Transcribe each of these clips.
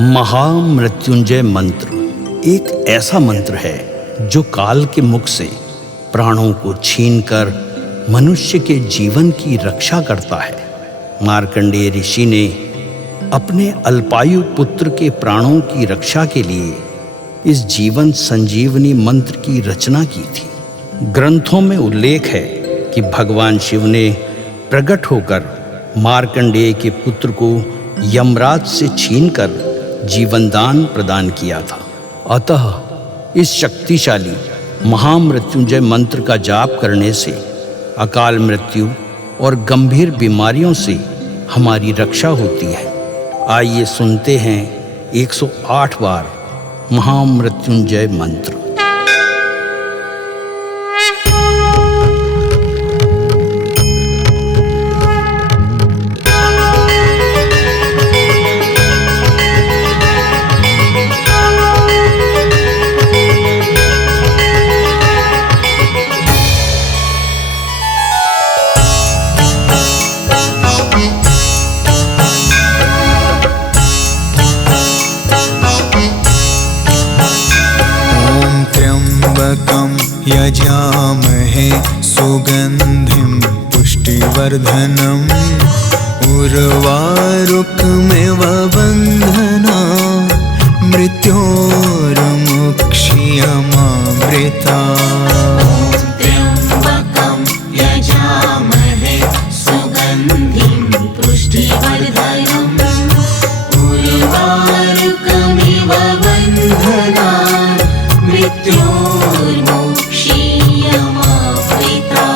महामृत्युंजय मंत्र एक ऐसा मंत्र है जो काल के मुख से प्राणों को छीनकर मनुष्य के जीवन की रक्षा करता है। मार्कंडेय ऋषि ने अपने अल्पायु पुत्र के प्राणों की रक्षा के लिए इस जीवन संजीवनी मंत्र की रचना की थी। ग्रंथों में उल्लेख है कि भगवान शिव ने प्रकट होकर मार्कंडेय के पुत्र को यमराज से छीनकर जीवनदान प्रदान किया था। अतः इस शक्तिशाली महामृत्युंजय मंत्र का जाप करने से अकाल मृत्यु और गंभीर बीमारियों से हमारी रक्षा होती है। आइए सुनते हैं 108 बार महामृत्युंजय मंत्र। यजामहे सुगंधिं पुष्टिवर्धनम् उर्वारुकमिव बन्धना मृत्योर्मुक्षीयमामृता। त्र्यम्बकं यजामहे सुगन्धिं पुष्टिवर्धनम् उर्वारुकमिव बन्धना मृत्योर्मुक्षीयमामृता।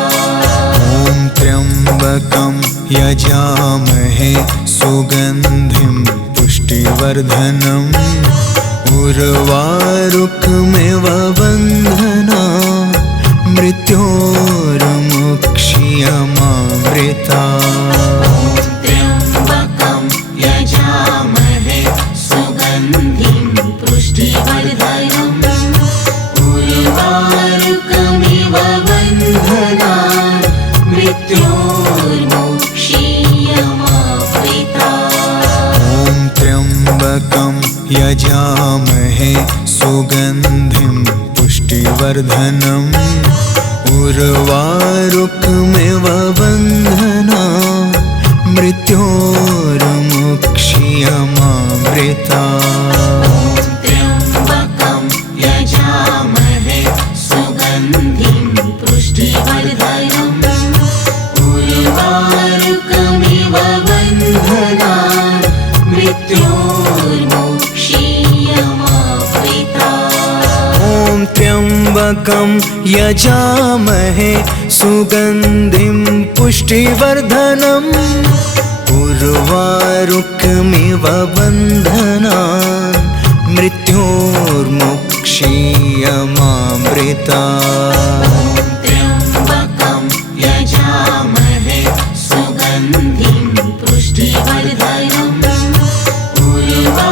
त्र्यम्बकं यजामहे सुगन्धिं पुष्टिवर्धनम् उर्वारुकमिव बन्धना मृत्योर्मुक्षीयमामृता। त्र्यम्बकं यजामहे सुगन्धिं पुष्टिवर्धनम् उर्वारुकमिव बन्धना मृत्योर्मुक्षीयमामृता। त्र्यम्बकं यजामहे सुगन्धिं पुष्टिवर्धनम् उर्वारुकमिव बन्धना मृत्योर्मुक्षीयमामृता। त्र्यम्बकं यजामहे सुगन्धिं पुष्टिवर्धनम् उर्वारुकमिव बन्धना मृत्योर्मुक्षीयमामृता। त्र्यम्बकं यजामहे सुगन्धिं पुष्टिवर्धनम्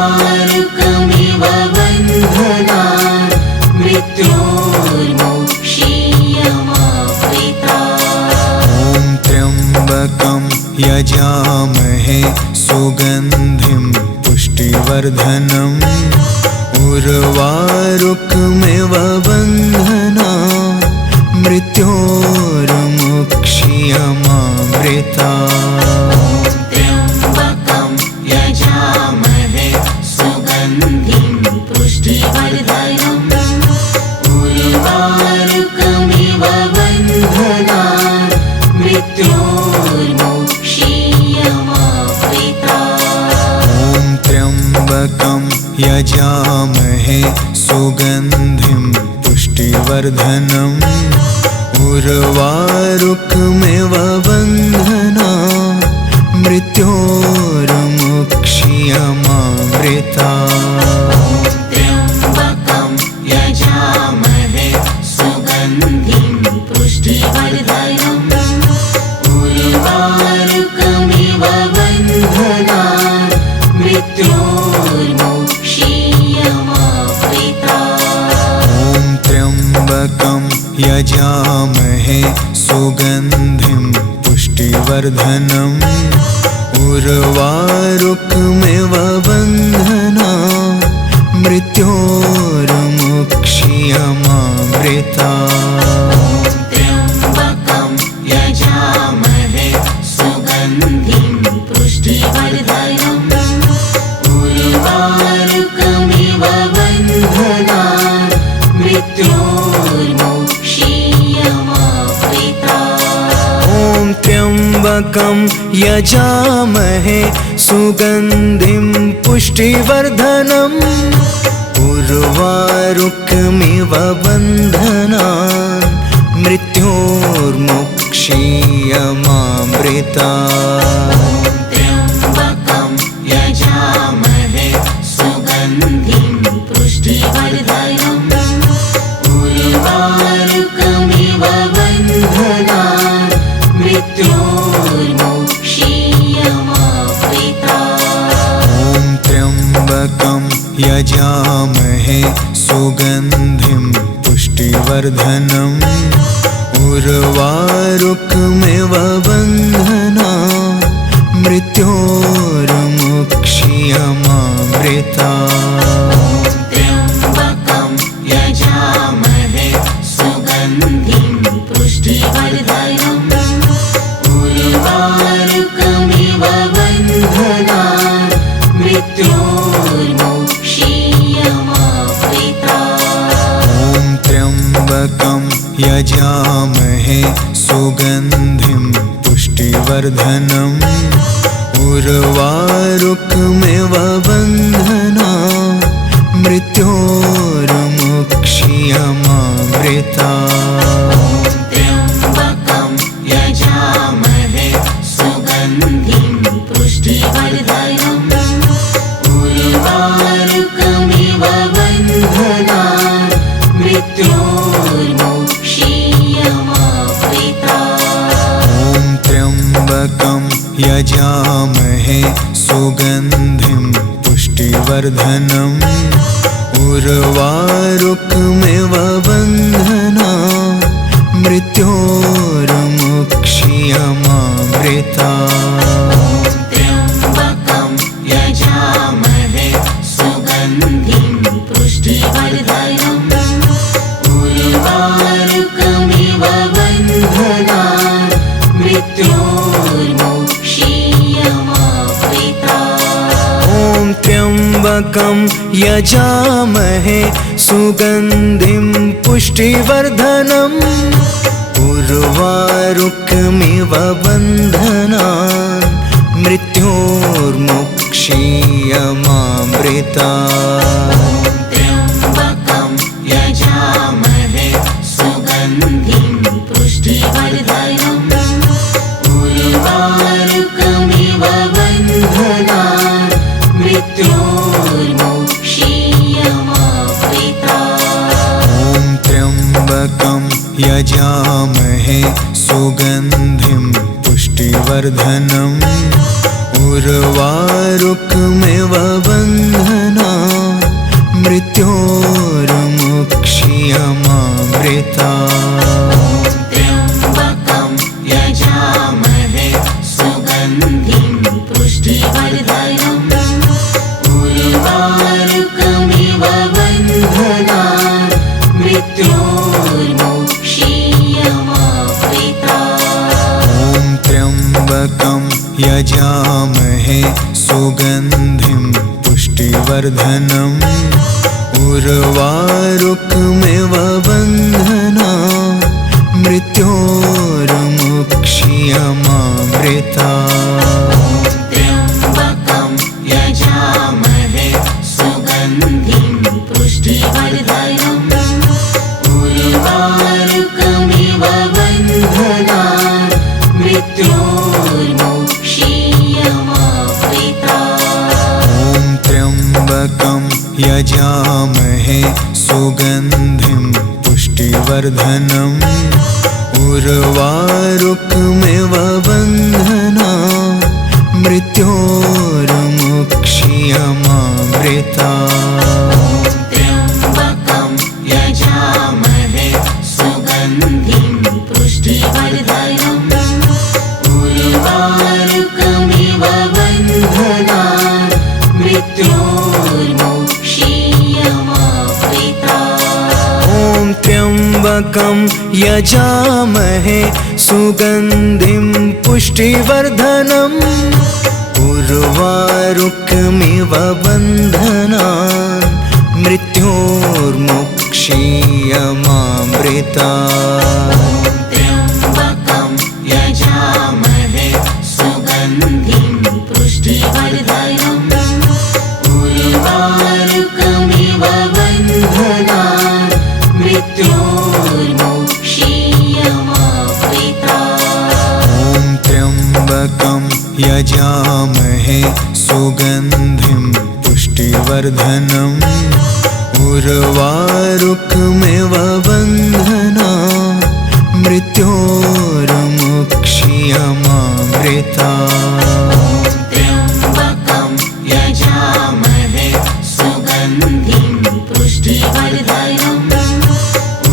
उर्वारुकमिव बन्धना मृत्योर्मुक्षीयमामृता। त्र्यम्बकं यजामहे सुगन्धिं पुष्टिवर्धनम् उर्वारुकमिव बन्धना मृत्योर्मुक्षीयमामृता। त्र्यम्बकं यजामहे सुगन्धिं पुष्टिवर्धनम् उर्वारुकमिव बन्धना मृत्योर्मुक्षीयमामृता। त्र्यम्बकं यजामहे सुगन्धिं पुष्टिवर्धनम् उर्वारुकमिव बन्धना मृत्योर्मुक्षीयमामृता। त्र्यम्बकं यजामहे सुगन्धिं पुष्टिवर्धनम् उर्वारुकमिव बन्धना मृत्योर्मुक्षीयमामृता। त्र्यम्बकं यजामहे सुगन्धिं पुष्टिवर्धनम् उर्वारुकमिव बन्धना मृत्योर्मुक्षीयमामृता। त्र्यम्बकं यजामहे सुगन्धिं पुष्टिवर्धनम् उर्वारुकमिव बन्धना मृत्योर्मुक्षीयमामृता त्र्यम्बकं यजामहे सुगन्धिं पुष्टिवर्धनम् उर्वारुकमिव बन्धनान् मृत्योर्मुक्षीयमामृता ॐ त्र्यम्बकं यजामहे सुगन्धिं पुष्टिवर्धनम् उर्वारुकमिव बन्धनान् मृत्योर्मुक्षीयमामृता त्र्यम्बकं यजामहे सुगन्धिं पुष्टिवर्धनम् उर्वारुकमिव बन्धनान् मृत्योर्मुक्षीयमामृता ॐ त्र्यम्बकं यजामहे सुगन्धिं पुष्टिवर्धनम् उर्वारुकमिव बन्धनान् मृत्योर्मुक्षीयमामृता त्र्यम्बकं यजामहे सुगन्धिं पुष्टिवर्धनम् उर्वारुकमिव बन्धनान् मृत्योर्मुक्षीयमामृता ॐ त्र्यम्बकं यजामहे सुगन्धिं पुष्टिवर्धनम् उर्वारुकमिव बन्धनान् मृत्योर्मुक्षीयमामृता त्र्यम्बकं यजामहे सुगन्धिं पुष्टिवर्धनम् उर्वारुकमिव बन्धनान् मृत्योर्मुक्षीयमामृता ॐ त्र्यम्बकं यजामहे सुगन्धिं पुष्टिवर्धनम् उर्वारुकमिव बन्धनान् मृत्योर्मुक्षीयमामृता त्र्यम्बकं यजामहे सुगन्धिं पुष्टिवर्धनम् उर्वारुकमिव बन्धनान् मृत्योर्मुक्षीयमामृता ॐ त्र्यम्बकं यजामहे सुगन्धिं पुष्टिवर्धनम् उर्वारुकमिव बन्धनान् मृत्योर्मुक्षीयमामृता त्र्यम्बकं यजामहे सुगन्धिं पुष्टिवर्धनम् उर्वारुकमिव बन्धनान् मृत्योर्मुक्षीयमामृता ॐ त्र्यम्बकं यजामहे सुगन्धिं पुष्टिवर्धनम् उर्वारुकमिव बन्धनान् मृत्योर्मुक्षीयमामृता त्र्यम्बकं यजामहे सुगन्धिं पुष्टिवर्धनम् उर्वारुकमिव बन्धनान् मृत्योर्मुक्षीयमामृता ॐ त्र्यम्बकं यजामहे सुगन्धिं पुष्टिवर्धनम् उर्वारुकमिव बन्धनान् मृत्योर्मुक्षीयमामृता त्र्यम्बकं यजामहे सुगन्धिं पुष्टिवर्धनम् उर्वारुकमिव बन्धनान् मृत्योर्मुक्षीयमामृता ॐ त्र्यम्बकं यजामहे सुगन्धिं पुष्टिवर्धनम् उर्वारुकमिव बन्धनान् मृत्योर्मुक्षीयमामृता त्र्यम्बकं यजामहे सुगन्धिं पुष्टिवर्धनम् उर्वारुकमिव बन्धनान् मृत्योर्मुक्षीयमामृता यजामहे सुगन्धिं पुष्टिवर्धनम् उर्वारुकमिव बन्धनान् मृत्योर्मुक्षीयमामृतात्। त्र्यम्बकं यजामहे सुगन्धिं पुष्टिवर्धनम् उर्वारुकमिव बन्धनान् मृत्योर्मुक्षीयमामृतात्। ॐ त्र्यम्बकं यजामहे सुगन्धिं पुष्टिवर्धनम् उर्वारुकमिव बन्धनान् मृत्योर्मुक्षीयमामृतात्। त्र्यम्बकं यजामहे सुगन्धिं पुष्टिवर्धनम्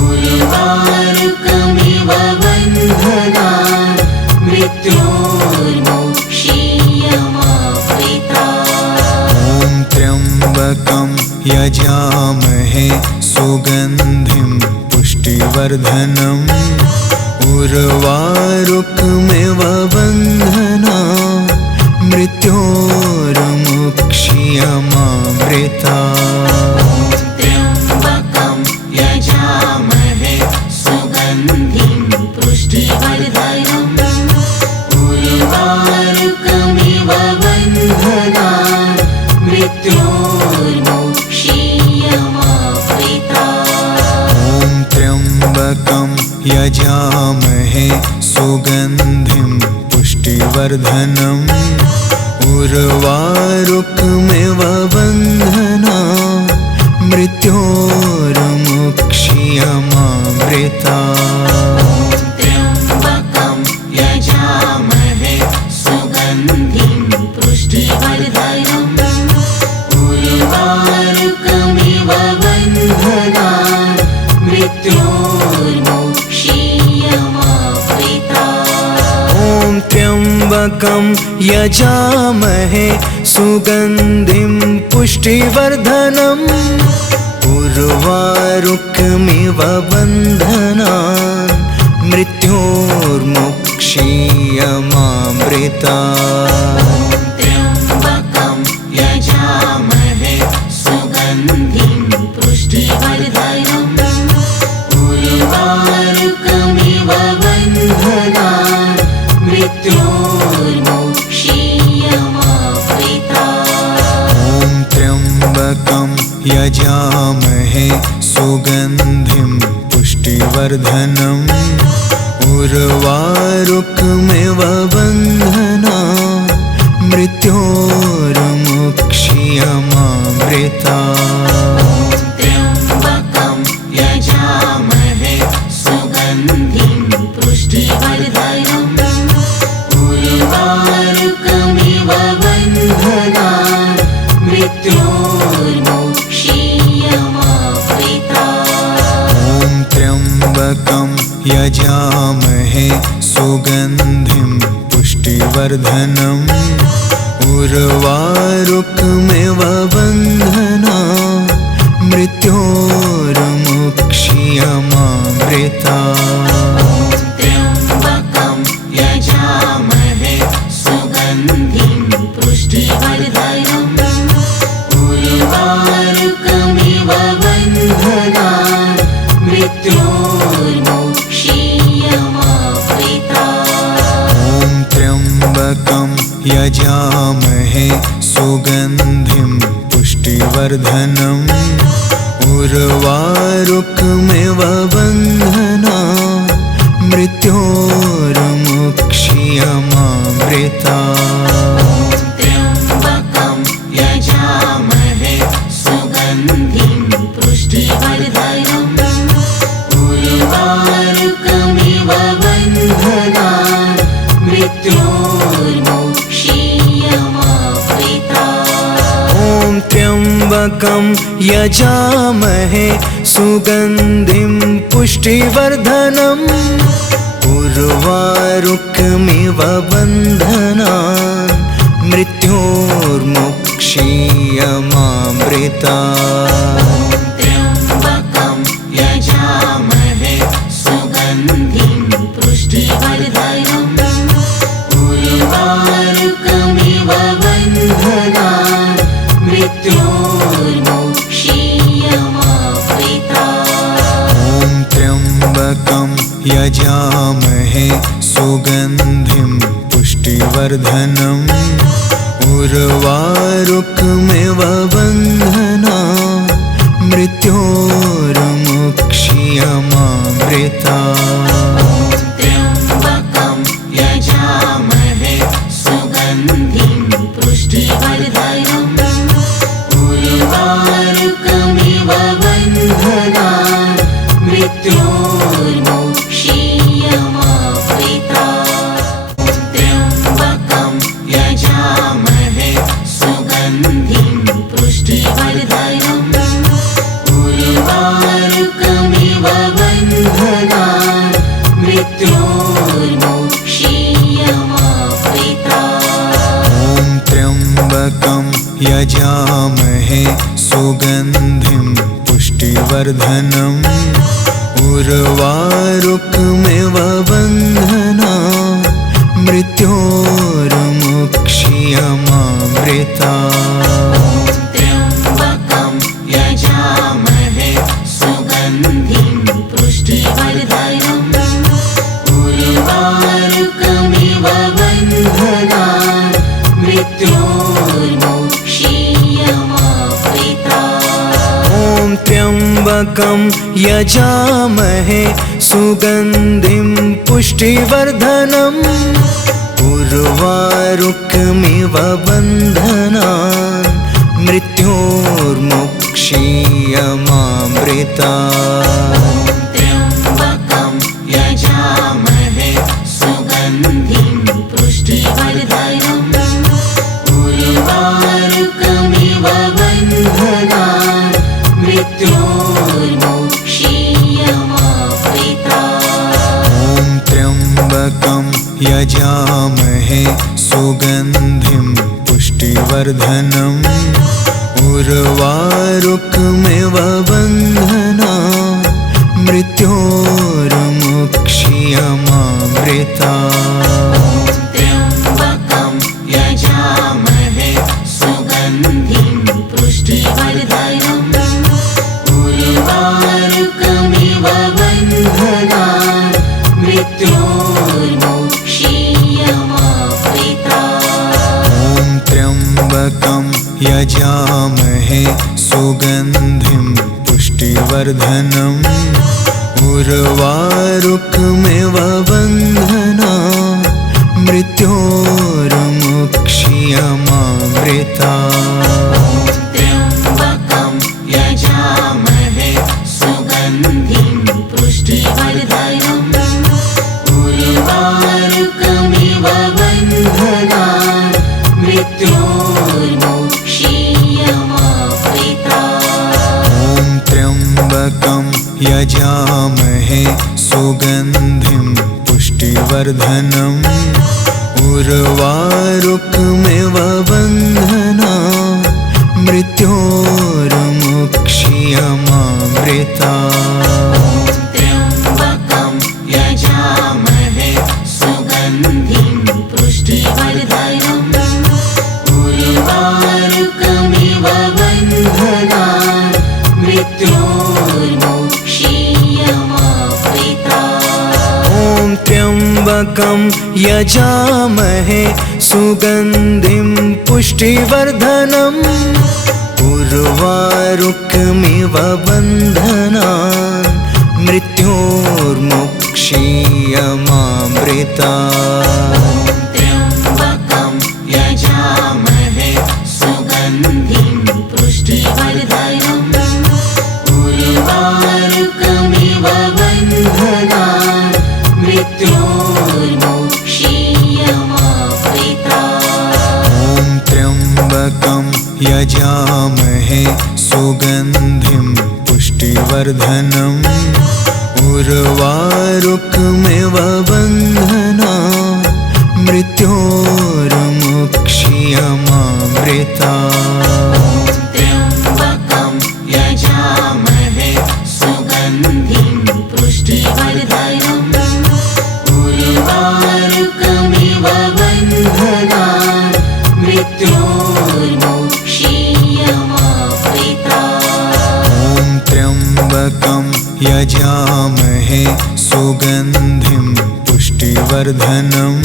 उर्वारुकमिव बन्धनान् मृत्योर्मुक्षीयमामृतात्। ॐ त्र्यम्बकं यजामहे सुगन्धिं पुष्टिवर्धनम् उर्वारुकमिव बन्धनान् मृत्योर्मुक्षीयमामृतात्। त्र्यम्बकं यजामहे सुगन्धिं पुष्टिवर्धनम् उर्वारुकमिव बन्धनान् मृत्योर्मुक्षीयमामृतात्। ॐ त्र्यम्बकं यजामहे सुगन्धिं पुष्टिवर्धनम् उर्वारुकमिव बन्धनान् मृत्योर्मुक्षीयमामृतात्। त्र्यम्बकं यजामहे सुगन्धिं पुष्टिवर्धनम् उर्वारुकमिव बन्धनान् मृत्योर्मुक्षीयमामृतात्। ॐ त्र्यम्बकं यजामहे सुगन्धिं पुष्टिवर्धनम् उर्वारुकमिव बन्धनान् मृत्योर्मुक्षीयमामृतात्। त्र्यम्बकं यजामहे सुगन्धिं पुष्टिवर्धनम् उर्वारुकमिव बन्धनान् मृत्योर्मुक्षीयमामृतात्। ॐ त्र्यम्बकं यजामहे सुगन्धिं पुष्टिवर्धनम् उर्वारुकमिव बन्धनान् मृत्योर्मुक्षीयमामृतात्। त्र्यम्बकं यजामहे सुगन्धिं पुष्टिवर्धनम् उर्वारुकमिव बन्धनान् मृत्योर्मुक्षीयमामृतात्। ॐ त्र्यम्बकं यजामहे सुगन्धिं पुष्टिवर्धनम् उर्वारुकमिव बन्धनान् मृत्योर्मुक्षीयमामृतात्। त्र्यम्बकं यजामहे सुगन्धिं पुष्टिवर्धनम् उर्वारुकमिव बन्धनान् मृत्योर्मुक्षीयमामृतात्। ॐ त्र्यम्बकं यजामहे सुगन्धिं पुष्टिवर्धनम् उर्वारुकमिव बन्धनान् मृत्योर्मुक्षीयमामृतात्। त्र्यम्बकं यजामहे सुगन्धिं पुष्टिवर्धनम् उर्वारुकमिव बन्धनान् मृत्योर्मुक्षीयमामृतात्। ॐ त्र्यम्बकं यजामहे सुगन्धिं पुष्टिवर्धनम् उर्वारुकमिव बन्धनान् मृत्योर्मुक्षीयमामृतात्। त्र्यम्बकं यजामहे सुगन्धिं यजामहे सुगन्धिं पुष्टिवर्धनम् उर्वारुकमिव बन्धनान् मृत्योर्मुक्ष्यमामृतात्। त्र्यम्बकं यजामहे सुगन्धिं पुष्टिवर्धनम् उर्वारुकमिव बन्धनान् मृत्योर्मुक्ष्यमामृतात्। त्र्यम्बकं यजामहे सुगन्धिं पुष्टिवर्धनम् उर्वारुकमिव बन्धनान् मृत्योर्मुक्ष्यमामृतात्। ॐ त्र्यम्बकं यजामहे सुगन्धिं पुष्टिवर्धनम् उर्वारुकमिव बन्धनान् मृत्योर्मुक्ष्यमामृतात्। त्र्यम्बकं यजामहे सुगन्धिं पुष्टिवर्धनम् उर्वारुकमिव बन्धनान् मृत्योर्मुक्ष्यमामृतात्। ॐ त्र्यम्बकं यजामहे सुगन्धिं पुष्टिवर्धनम् उर्वारुकमिव बन्धनान् मृत्योर्मुक्ष्यमामृतात्। त्र्यम्बकं यजामहे सुगन्धिं पुष्टिवर्धनम् उर्वारुकमिव बन्धनान् मृत्योर्मुक्ष्यमामृतात्। ॐ त्र्यम्बकं यजामहे सुगन्धिं पुष्टिवर्धनम् उर्वारुकमिव बन्धनान् मृत्योर्मुक्ष्यमामृतात्। त्र्यम्बकं यजामहे सुगन्धिं पुष्टिवर्धनम् उर्वारुकमिव बन्धनान् मृत्योर्मुक्ष्यमामृतात्। ॐ त्र्यम्बकं यजामहे सुगन्धिं पुष्टिवर्धनम् उर्वारुकमिव बन्धनान् मृत्योर्मुक्ष्यमामृतात्। त्र्यम्बकं यजामहे सुगन्धिं पुष्टिवर्धनम् उर्वारुकमिव बन्धनान् मृत्योर्मुक्ष्यमामृतात्। ॐ त्र्यम्बकं यजामहे सुगन्धिं पुष्टिवर्धनम् उर्वारुकमिव बन्धनान् मृत्योर्मुक्ष्यमामृतात्। त्र्यम्बकं यजामहे सुगन्धिं पुष्टिवर्धनम् उर्वारुकमिव बन्धनान् मृत्योर्मुक्ष्यमामृतात्। ॐ त्र्यम्बकं यजामहे सुगन्धिं पुष्टिवर्धनम् उर्वारुकमिव बन्धनान् मृत्योर्मुक्ष्यमामृतात्। त्र्यम्बकं यजामहे सुगन्धिं पुष्टिवर्धनम् उर्वारुकमिव बन्धनान् मृत्योर्मुक्ष्यमामृतात्। ॐ त्र्यम्बकं यजामहे सुगन्धिं पुष्टिवर्धनम् उर्वारुकमिव बन्धनान् मृत्योर्मुक्ष्यमामृतात्। त्र्यम्बकं यजामहे सुगन्धिं पुष्टिवर्धनम् उर्वारुकमिव बन्धनान् मृत्योर्मुक्ष्यमामृतात्। ॐ त्र्यम्बकं यजामहे सुगन्धिं पुष्टिवर्धनम्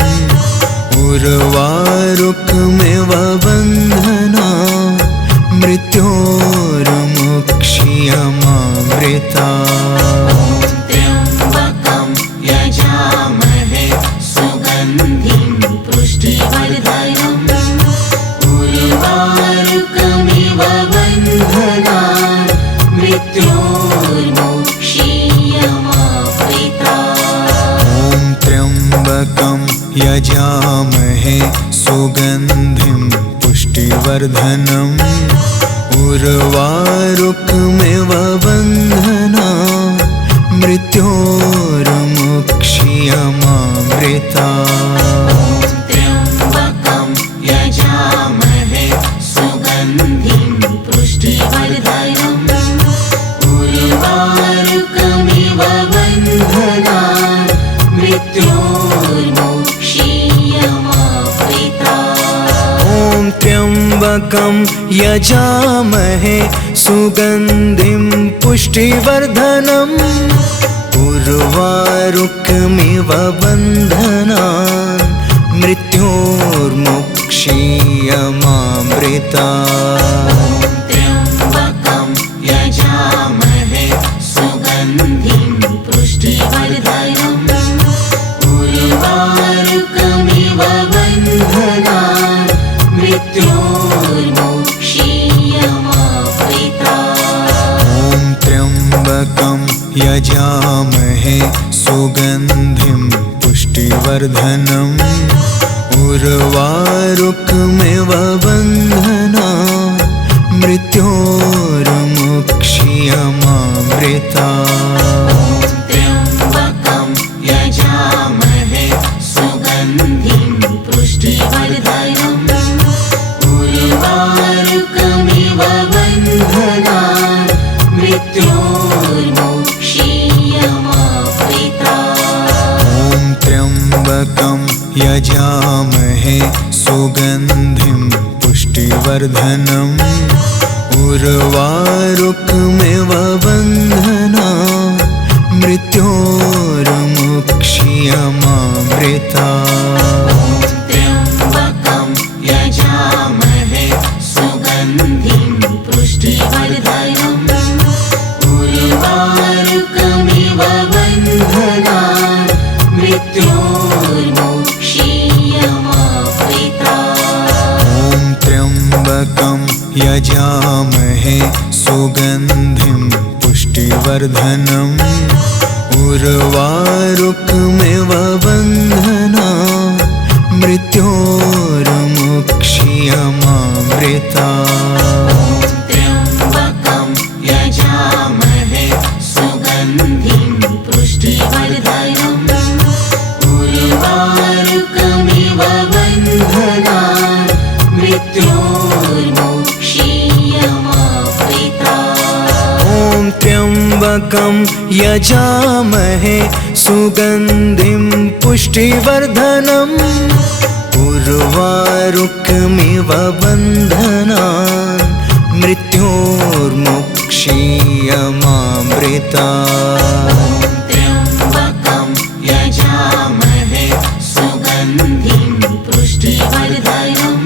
उर्वारुकमिव बन्धना मृत्योर्मुक्षीयमामृता त्र्यम्बकं यजामहे सुगन्धिं पुष्टिवर्धनम् उर्वारुकमिव बन्धनान् मृत्योर्मुक्षीयमामृता ॐ त्र्यम्बकं यजामहे सुगन्धिं पुष्टिवर्धनम् उर्वारुकमिव बन्धना मृत्योर्मुक्षीयमामृता त्र्यम्बकं यजामहे सुगन्धिं पुष्टिवर्धनम् उर्वारुकमिव बन्धनान् मृत्योर्मुक्षीयमामृता ॐ त्र्यम्बकं यजामहे सुगन्धिं पुष्टिवर्धनम् उर्वारुकमिव बन्धनान् मृत्योर्मुक्षीयमामृता त्र्यम्बकं यजामहे सुगन्धिं पुष्टिवर्धनम् उर्वारुकमिव बन्धनान् मृत्योर्मुक्षीयमामृता ॐ त्र्यम्बकं यजामहे सुगन्धिं पुष्टिवर्धनम् उर्वारुकमिव बन्धना मृत्योर्मुक्षीयमामृता त्र्यम्बकं यजामहे सुगन्धिं पुष्टिवर्धनम् उर्वारुकमिव बन्धनान् मृत्योर्मुक्षीयमामृता ॐ त्र्यम्बकं यजामहे सुगन्धिं पुष्टिवर्धनम् उर्वारुकमिव बन्धना मृत्योर्मुक्षीयमामृता त्र्यम्बकं यजामहे सुगन्धिं पुष्टिवर्धनम् उर्वारुकमिव बन्धनान् मृत्योर्मुक्षीयमामृता ॐ त्र्यम्बकं यजामहे सुगन्धिं पुष्टिवर्धनम् उर्वारुकमिव बन्धना मृत्योर्मुक्षीयमामृता त्र्यम्बकं यजामहे सुगन्धिं पुष्टिवर्धनम् उर्वारुकमिव बन्धनान् मृत्योर्मुक्षीयमामृता ॐ त्र्यम्बकं यजामहे सुगन्धिं पुष्टिवर्धनम् उर्वारुकमिव बन्धनान् मृत्योर्मुक्षीयमामृता त्र्यम्बकं यजामहे सुगन्धिं पुष्टिवर्धनम्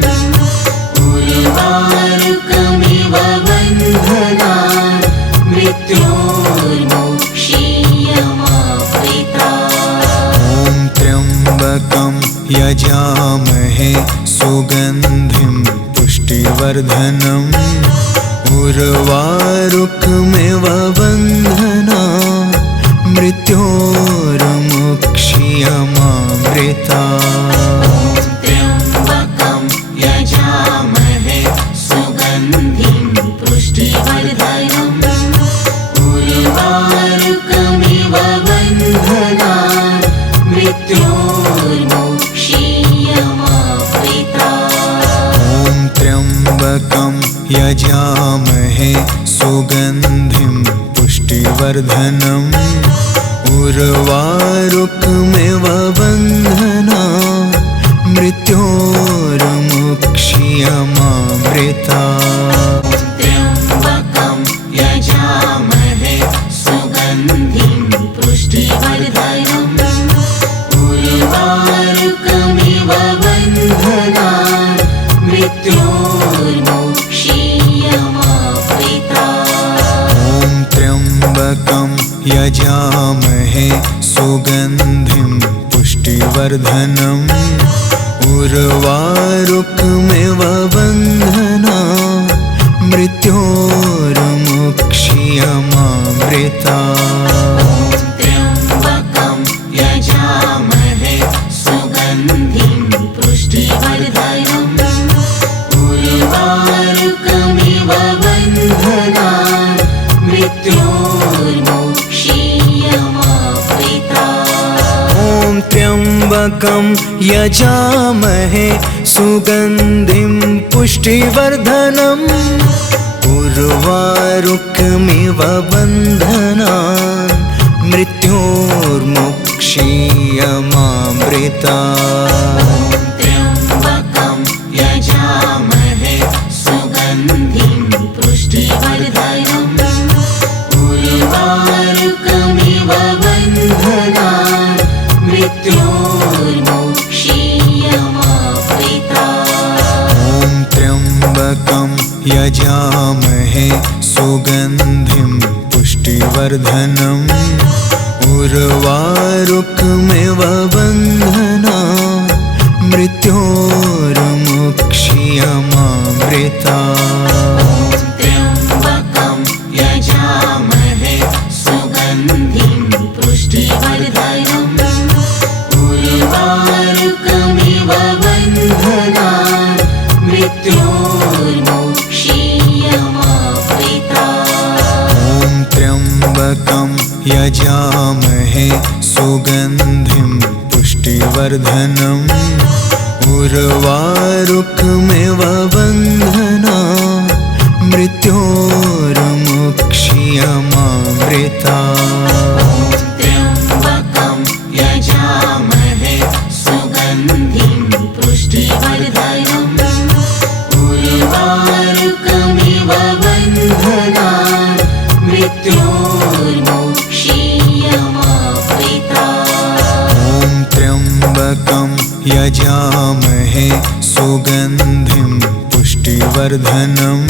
उर्वारुकमिव बन्धनान् मृत्योर्मुक्षीयमामृता ॐ त्र्यम्बकं यजामहे सुगन्धिं पुष्टिवर्धनम् उर्वारुकमिव बन्धना मृत्योर्मुक्षीयमामृता त्र्यम्बकं यजामहे सुगन्धिं पुष्टिवर्धनम् उर्वारुकमिव बन्धनान् मृत्योर्मुक्षीयमामृता ॐ त्र्यम्बकं यजामहे सुगन्धिं पुष्टिवर्धनम् उर्वारुकमिव बन्धना मृत्योर्मुक्षीयमामृता त्र्यम्बकं यजामहे सुगन्धिं पुष्टिवर्धनम् मृत्योर्मुक्षीयमामृता। ॐ त्र्यम्बकं यजामहे सुगन्धिं पुष्टिवर्धनम् उर्वारुकमिव बन्धनान् मृत्योर्मुक्षीयमामृता। त्र्यम्बकं यजामहे सुगन्धिं पुष्टिवर्धनम् उर्वारुकमिव बन्धनान् मृत्योर्मुक्षीयमामृता। ॐ त्र्यम्बकं यजामहे सुगन्धिं पुष्टिवर्धनम् उर्वारुकमिव बन्धनान् मृत्योर्मुक्षीयमामृता। त्र्यम्बकं यजामहे सुगन्धिं पुष्टिवर्धनम् उर्वारुकमिव बन्धनान् मृत्योर्मुक्षीयमामृता। ॐ त्र्यम्बकं यजामहे सुगन्धिं पुष्टिवर्धनम् उर्वारुकमिव बन्धनान् मृत्योर्मुक्षीयमामृता। त्र्यम्बकं यजामहे सुगन्धिं पुष्टिवर्धनम् उर्वारुकमिव बन्धनान् मृत्योर्मुक्षीयमामृता। ॐ त्र्यम्बकं यजामहे सुगन्धिं पुष्टिवर्धनम् उर्वारुकमिव बन्धनान् मृत्योर्मुक्षीयमामृता। त्र्यम्बकं यजामहे सुगन्धिं पुष्टिवर्धनम् उर्वारुकमिव बन्धनान् मृत्योर्मुक्षीयमामृता। ॐ त्र्यम्बकं यजामहे सुगन्धिं पुष्टिवर्धनम्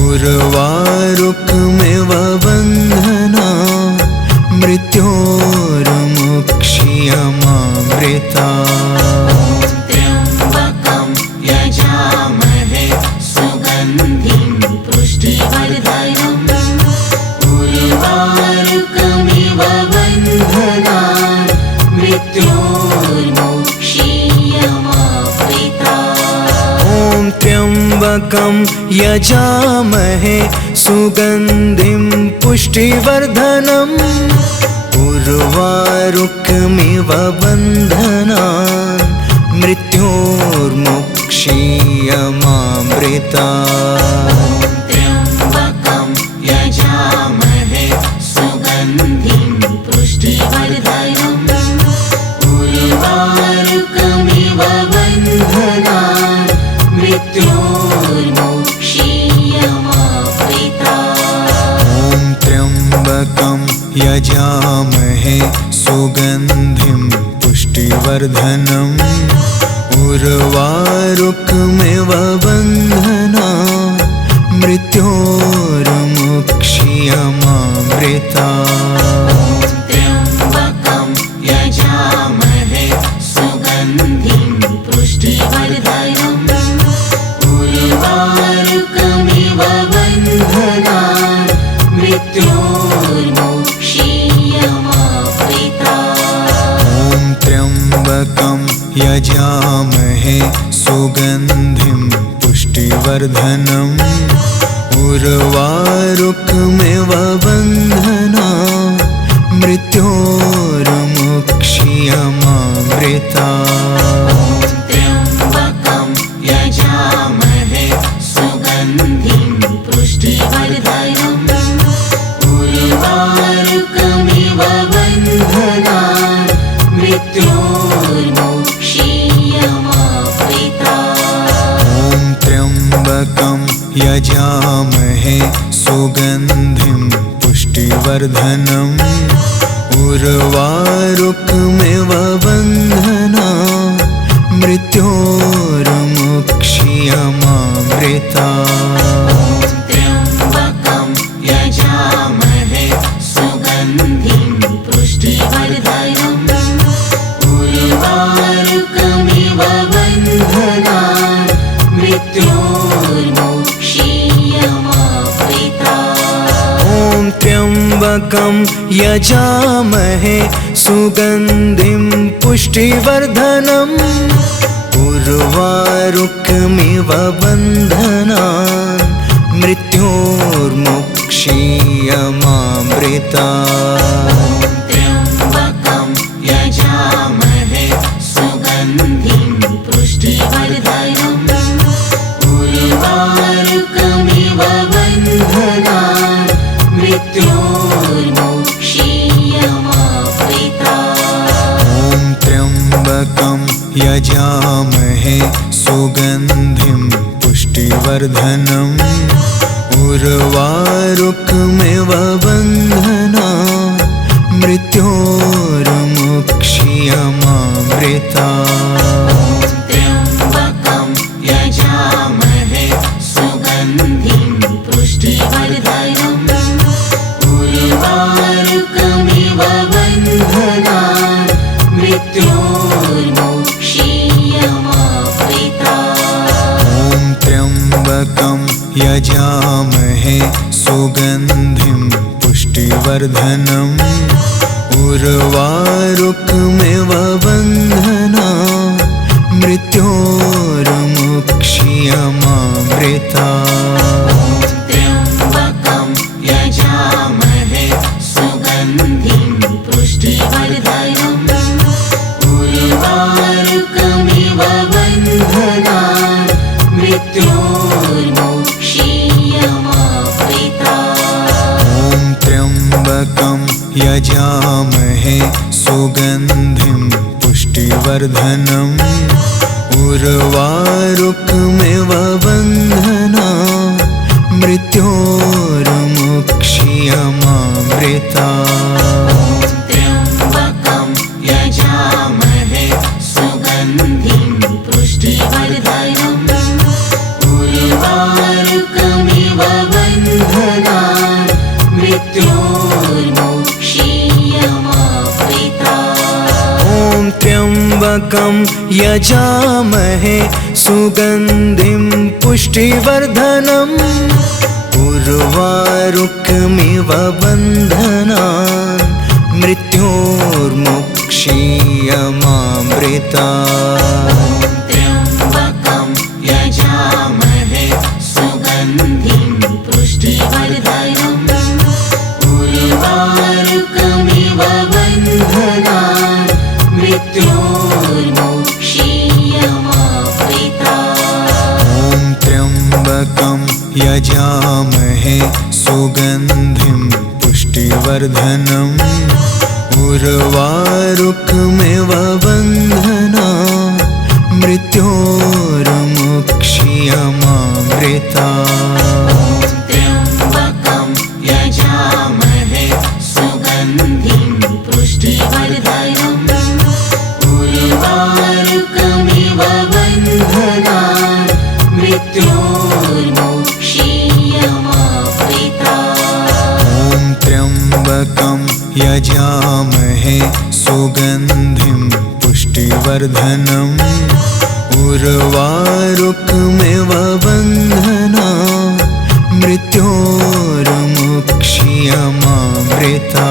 उर्वारुकमिव बन्धनान् मृत्योर्मुक्षीयमामृता। त्र्यम्बकं यजामहे सुगन्धिं पुष्टिवर्धनम् उर्वारुकमिव बन्धनान् मृत्योर्मुक्षीयमामृता। ॐ त्र्यम्बकं यजामहे सुगन्धिं पुष्टिवर्धनम् उर्वारुकमिव बन्धनान् मृत्योर्मुक्षीयमामृता। त्र्यम्बकं यजामहे सुगन्धिं पुष्टिवर्धनम् उर्वारुकमिव बन्धनान् मृत्योर्मुक्षीयमामृता। ॐ त्र्यम्बकं यजामहे सुगन्धिं पुष्टिवर्धनम् उर्वारुकमिव बन्धनान् मृत्योर्मुक्षीयमामृता। त्र्यम्बकं यजामहे सुगन्धिं पुष्टिवर्धनम् उर्वारुकमिव बन्धनान् मृत्योर्मुक्षीयमामृता। ॐ त्र्यम्बकं यजामहे सुगन्धिं पुष्टिवर्धनम् उर्वारुकमिव बन्धनान् मृत्योर्मुक्षीयमामृता। ॐ त्र्यम्बकं यजामहे सुगन्धिं पुष्टिवर्धनम् उर्वारुकमिव बन्धनान् मृत्योर्मुक्षीयमामृता। ॐ त्र्यम्बकं यजामहे सुगन्धिं पुष्टिवर्धनम् उर्वारुकमिव बन्धनान् मृत्योर्मुक्षीयमामृता। त्र्यम्बकं यजामहे सुगन्धिं पुष्टिवर्धनम् उर्वारुकमिव बन्धनान् मृत्योर्मुक्षीयमामृता। ॐ त्र्यम्बकं यजामहे सुगन्धिं पुष्टिवर्धनम् उर्वारुकमिव बन्धनान् मृत्योर्मुक्षीयमामृता। क्षीयमामृता त्र्यम्बकं यजामहे सुगन्धिं पुष्टिवर्धनम् उर्वारुकमिव बन्धनान् मृत्योर्मुक्षीयमामृता ॐ त्र्यम्बकं यजामहे सुगन्धिं पुष्टिवर्धनम् उर्वारुकमिव बन्धनान् मृत्योर्मुक्षीयमामृता त्र्यम्बकं यजामहे सुगन्धिं पुष्टिवर्धनम् उर्वारुकमिव बन्धनान् मृत्योर्मुक्षीयमामृता ॐ त्र्यम्बकं यजामहे सुगन्धिं पुष्टिवर्धनम् उर्वारुकमिव बन्धनान् मृत्योर्मुक्षीयमामृता त्र्यम्बकं यजामहे सुगन्धिं पुष्टिवर्धनम् उर्वारुकमिव बन्धनान् मृत्योर्मुक्षीयमामृता ॐ त्र्यम्बकं यजामहे सुगन्धिं पुष्टिवर्धनम् उर्वारुकमिव बन्धनान् मृत्योर्मुक्षीयमामृता त्र्यम्बकं यजामहे सुगन्धिं पुष्टिवर्धनम् उर्वारुकमिव बन्धनान् मृत्योर्मुक्षीयमामृता ॐ त्र्यम्बकं यजामहे सुगन्धिं पुष्टिवर्धनम् उर्वारुकमिव बन्धनान् मृत्योर्मुक्षीयमामृता त्र्यम्बकं यजामहे सुगन्धिं पुष्टिवर्धनम् उर्वारुकमिव बन्धनान् मृत्योर्मुक्षीयमामृता ॐ त्र्यम्बकं यजामहे सुगन्धिं पुष्टिवर्धनम् उर्वारुकमिव बन्धनान् मृत्योर्मुक्षीयमामृता त्र्यम्बकं यजामहे सुगन्धिं पुष्टिवर्धनम् उर्वारुकमिव बन्धनान् मृत्योर्मुक्षीयमामृता ॐ त्र्यम्बकं यजामहे सुगन्धिं पुष्टिवर्धनम् उर्वारुकमिव बन्धनान् मृत्योर्मुक्षीयमामृता त्र्यम्बकं यजामहे सुगन्धिं पुष्टिवर्धनम् उर्वारुकमिव बन्धनान् मृत्योर्मुक्षीयमामृता ॐ त्र्यम्बकं यजामहे सुगन्धिं पुष्टिवर्धनम् उर्वारुकमिव बन्धनान् मृत्योर्मुक्षीयमामृता